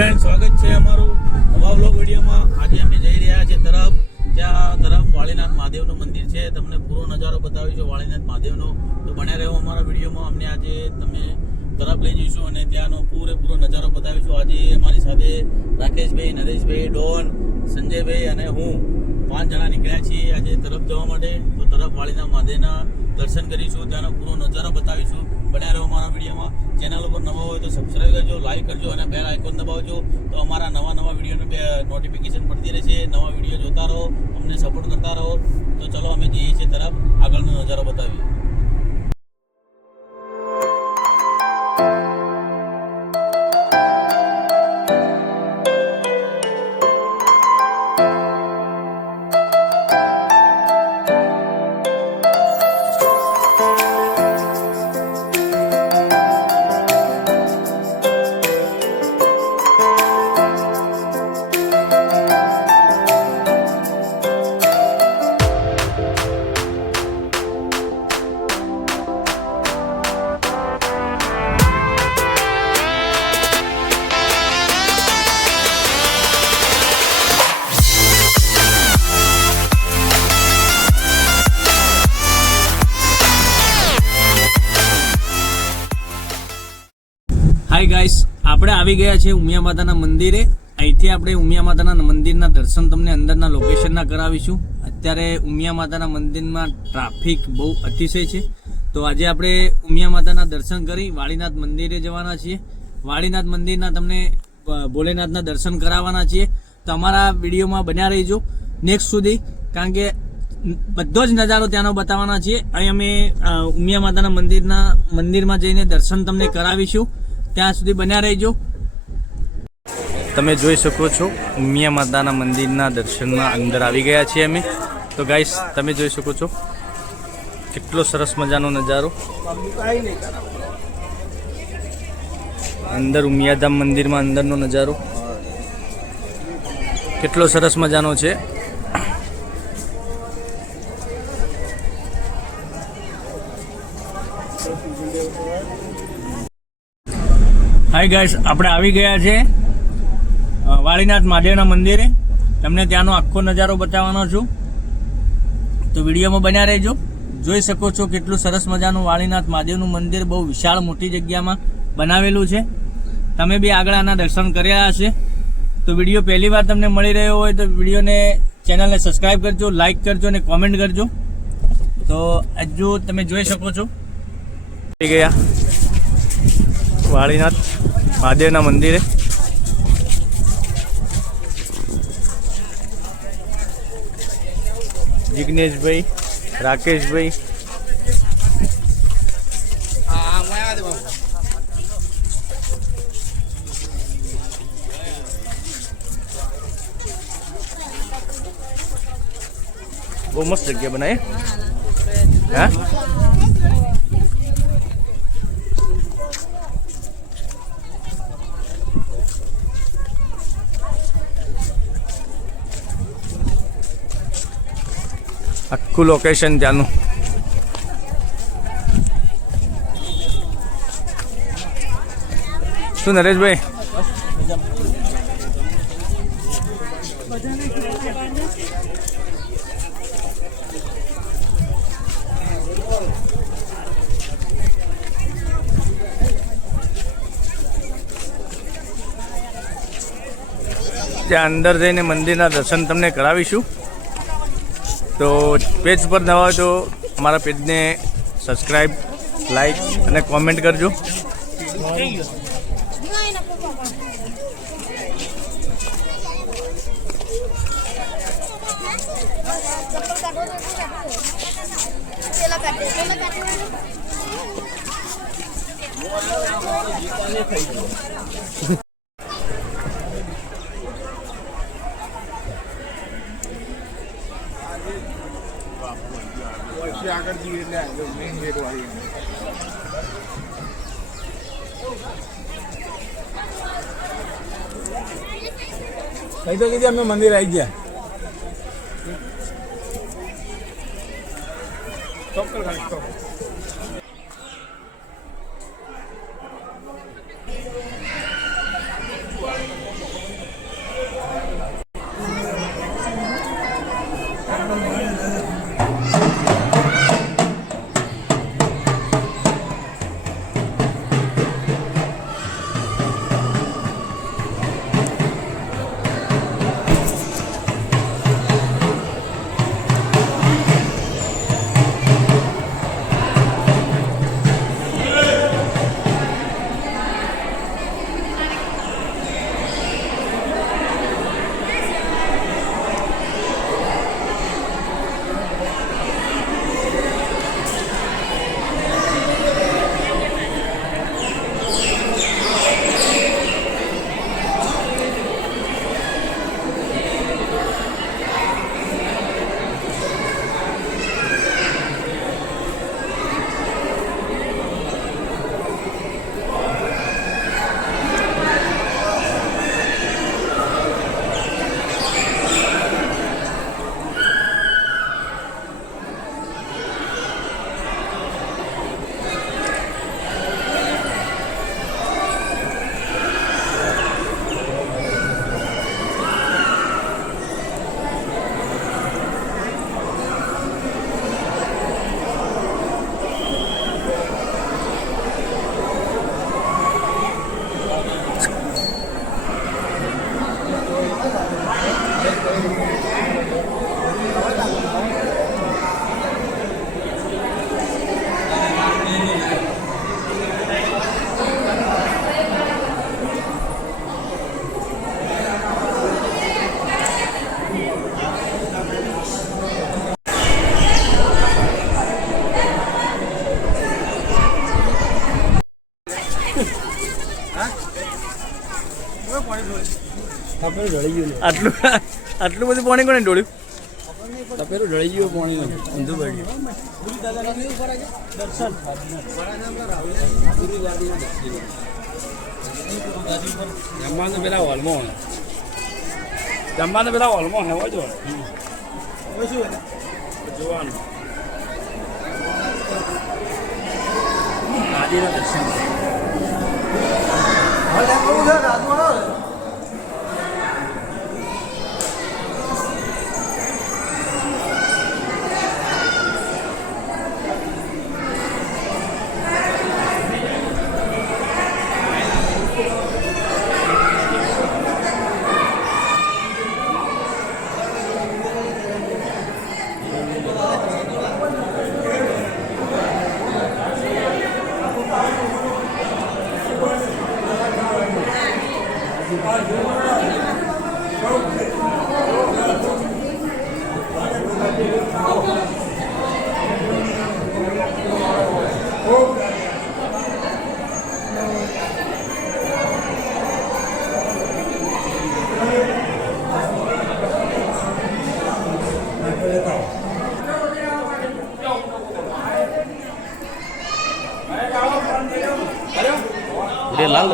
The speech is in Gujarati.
ફ્રેન્ડ, સ્વાગત છે અમારું નવા વ્લોગ વિડીયોમાં। આજે અમે જઈ રહ્યા છીએ ત્યાં તરફ વાળીનાથ મહાદેવનું મંદિર છે। તમને પૂરો નજારો બતાવીશું વાળીનાથ મહાદેવનો, તો બન્યા રહ્યો અમારા વિડીયોમાં। અમને આજે તમે તરફ લઈ જઈશું અને ત્યાંનો પૂરેપૂરો નજારો બતાવીશું। આજે અમારી સાથે રાકેશભાઈ, નરેશભાઈ, ડોન, સંજયભાઈ અને હું 5 જણા નીકળ્યા છીએ આજે તરફ જવા માટે। તો તરફ વાળીનાથ મહાદેવના દર્શન કરીશું, ત્યાંનો પૂરો નજારો બતાવીશું। બન્યા રહ્યો અમારા વિડીયોમાં। ચેનલ ઉપર નવા હોય તો સબસ્ક્રાઈબ કરજો, લાઈક કરજો અને બેલ આઇકોન દબાવજો, તો અમારા નવા વિડીયોનું નોટિફિકેશન પડતી રહેશે। નવા વિડીયો જોતા રહો, અમને સપોર્ટ કરતા રહો। તો ચલો અમે જઈએ છીએ તરફ, આગળનો નજારો બતાવીએ। હાય ગાઈસ, આપણે આવી ગયા છે ઉમિયા માતાના મંદિરે। અહીંથી આપણે ઉમિયા માતાના મંદિરના દર્શન તમને અંદરના લોકેશનના કરાવીશું। અત્યારે ઉમિયા માતાના મંદિરમાં ટ્રાફિક બહુ અતિશય છે, તો આજે આપણે ઉમિયા માતાના દર્શન કરી વાળીનાથ મંદિરે જવાના છીએ। વાળીનાથ મંદિરના તમને ભોલેનાથના દર્શન કરાવવાના છીએ, તો અમારા વિડીયોમાં બન્યા રહીજો નેક્સ્ટ સુધી, કારણ કે બધો જ નજારો ત્યાંનો બતાવવાના છીએ। અહીં અમે ઉમિયા માતાના મંદિરમાં જઈને દર્શન તમને કરાવીશું, ત્યાં સુધી બન્યા રહેજો। તમે જોઈ શકો છો ઉમિયા માતાના મંદિરના દર્શનમાં અંદર આવી ગયા છીએ અમે। તો ગાઈસ, તમે જોઈ શકો છો કેટલો સરસ મજાનો નજારો અંદર ઉમિયાધામ મંદિરમાં અંદરનો નજારો કેટલો સરસ મજાનો છે। હાય ગાઈસ, આપણે આવી ગયા છે વાળીનાથ મહાદેવના મંદિરે। તમને ત્યાંનો આખો નજારો બતાવવાનો છું, તો વિડીયોમાં બન્યા રહેજો। જોઈ શકો છો કેટલું સરસ મજાનું વાળીનાથ મહાદેવનું મંદિર બહુ વિશાળ મોટી જગ્યામાં બનાવેલું છે। તમે બી આગળ આના દર્શન કર્યા હશે, તો વિડીયો પહેલી વાર તમને મળી રહ્યો હોય તો ચેનલને સબસ્ક્રાઈબ કરજો, લાઈક કરજો અને કોમેન્ટ કરજો। તો હજુ તમે જોઈ શકો છો આવી ગયા વાળીનાથ મહાદેવના મંદિરે। જિગ્નેશભાઈ, રાકેશભાઈ, બહુ મસ્ત જગ્યા બનાવી। હા, આખું લોકેશન ત્યાંનું શું નરેશભાઈ? ત્યાં અંદર જઈને મંદિરના દર્શન તમને કરાવીશું। તો પેજ પર નવા હોય તો અમારા પેજને સબસ્ક્રાઈબ, લાઈક અને કોમેન્ટ કરજો। આગળ જઈએ એટલે મેઇન ગેટ વાળી કઈ તો કીધી અમે મંદિર આવી ગયા। ચોક્કસ તપેલું ઢળી ગયું આટલું આટલું બધું પાણી કોને ઢોળ્યું? તપેલું ઢળી ગયું પાણી ઊંધું પડ્યું જમવાનું પેલા હોલમાં હેવા જો જોવાનું આદિના દર્શન લાલ